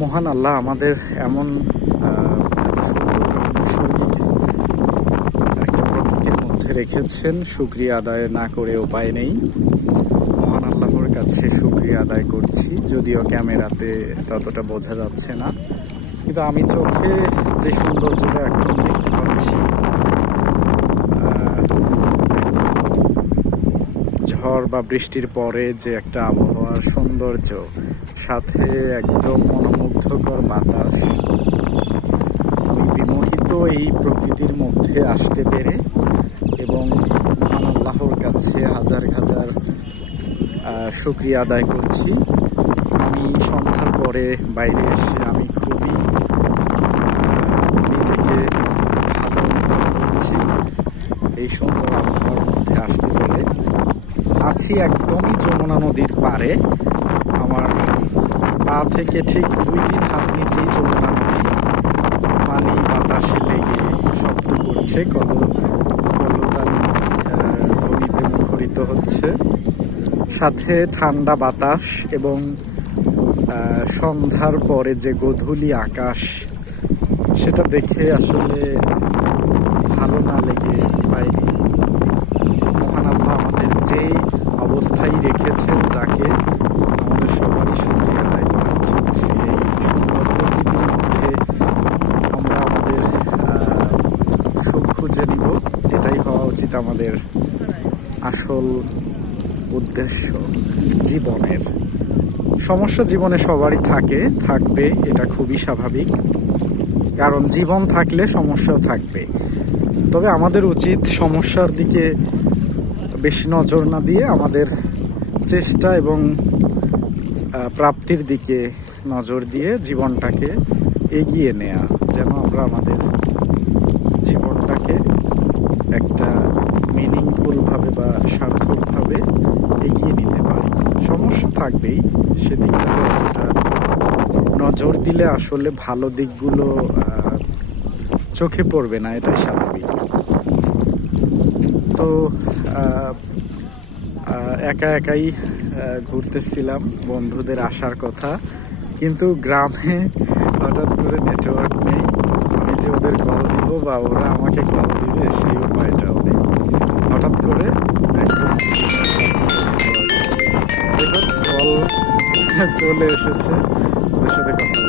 মহান আল্লাহ আমাদের এমন সুন্দর নৈসর্গিক একটা প্রকৃতির মধ্যে রেখেছেন, শুকরিয়া আদায় না করে উপায় নেই। মহান আল্লাহর কাছে শুকরিয়া আদায় করছি, যদিও ক্যামেরাতে ততটা বোঝা যাচ্ছে না, কিন্তু আমি চোখে যে সৌন্দর্যটা এখন দেখতে পাচ্ছি, ঝড় বা বৃষ্টির পরে যে একটা আবহাওয়ার সৌন্দর্য, সাথে একদম মনোমুগ্ধকর বাতাস, আমি বিমোহিত এই প্রকৃতির মধ্যে আসতে পেরে। এবং মহান আল্লাহর কাছে হাজার হাজার শুকরিয়া আদায় করছি। আমি সন্ধ্যার পরে বাইরে এসে আমি খুবই নিজেকে ভালো অনুভব করছি এই সুন্দর আবহাওয়ার মধ্যে আসতে পেরে। আছি একদমই যমুনা নদীর পাড়ে। আমার পা থেকে ঠিক 2-3 হাত নিচেই যমুনা নদী। পানি বাতাসে লেগে শব্দ করছে, কলতানি ধ্বনিতে মুখরিত হচ্ছে, সাথে ঠান্ডা বাতাস এবং সন্ধ্যার পরে যে গোধূলি আকাশ, সেটা দেখে আসলে ভালো না লেগে পাইনি। মহান আল্লাহ আমাদের যেই অবস্থায় রেখেছেন, যাকে আমাদের সবারই শুকরিয়া আদায় করা উচিত। এই সুন্দর প্রকৃতির মধ্যে আমরা আমাদের সুখ খুঁজে নিব, এটাই হওয়া উচিত আমাদের আসল উদ্দেশ্য জীবনের। সমস্যা জীবনে সবারই থাকবে, এটা খুবই স্বাভাবিক, কারণ জীবন থাকলে সমস্যাও থাকবে। তবে আমাদের উচিত সমস্যার দিকে বেশি নজর না দিয়ে আমাদের চেষ্টা এবং প্রাপ্তির দিকে নজর দিয়ে জীবনটাকে এগিয়ে নেওয়া, যেন আমরা আমাদের জীবনটাকে একটা মিনিংফুলভাবে বা সার্থকভাবে এগিয়ে নিতে পারি। সমস্যা থাকবেই, সেদিকটাতে অতটা নজর দিলে আসলে ভালো দিকগুলো চোখে পড়বে না, এটাই স্বাভাবিক। তো একাই ঘুরতেছিলাম, বন্ধুদের আসার কথা, কিন্তু গ্রামে হঠাৎ করে নেটওয়ার্ক নেই। আমি যে ওদের কল দিব বা ওরা আমাকে কল দিবে সেই উপায়টাও নেই। হঠাৎ করে একদম কল চলে এসেছে, ওদের সাথে কথা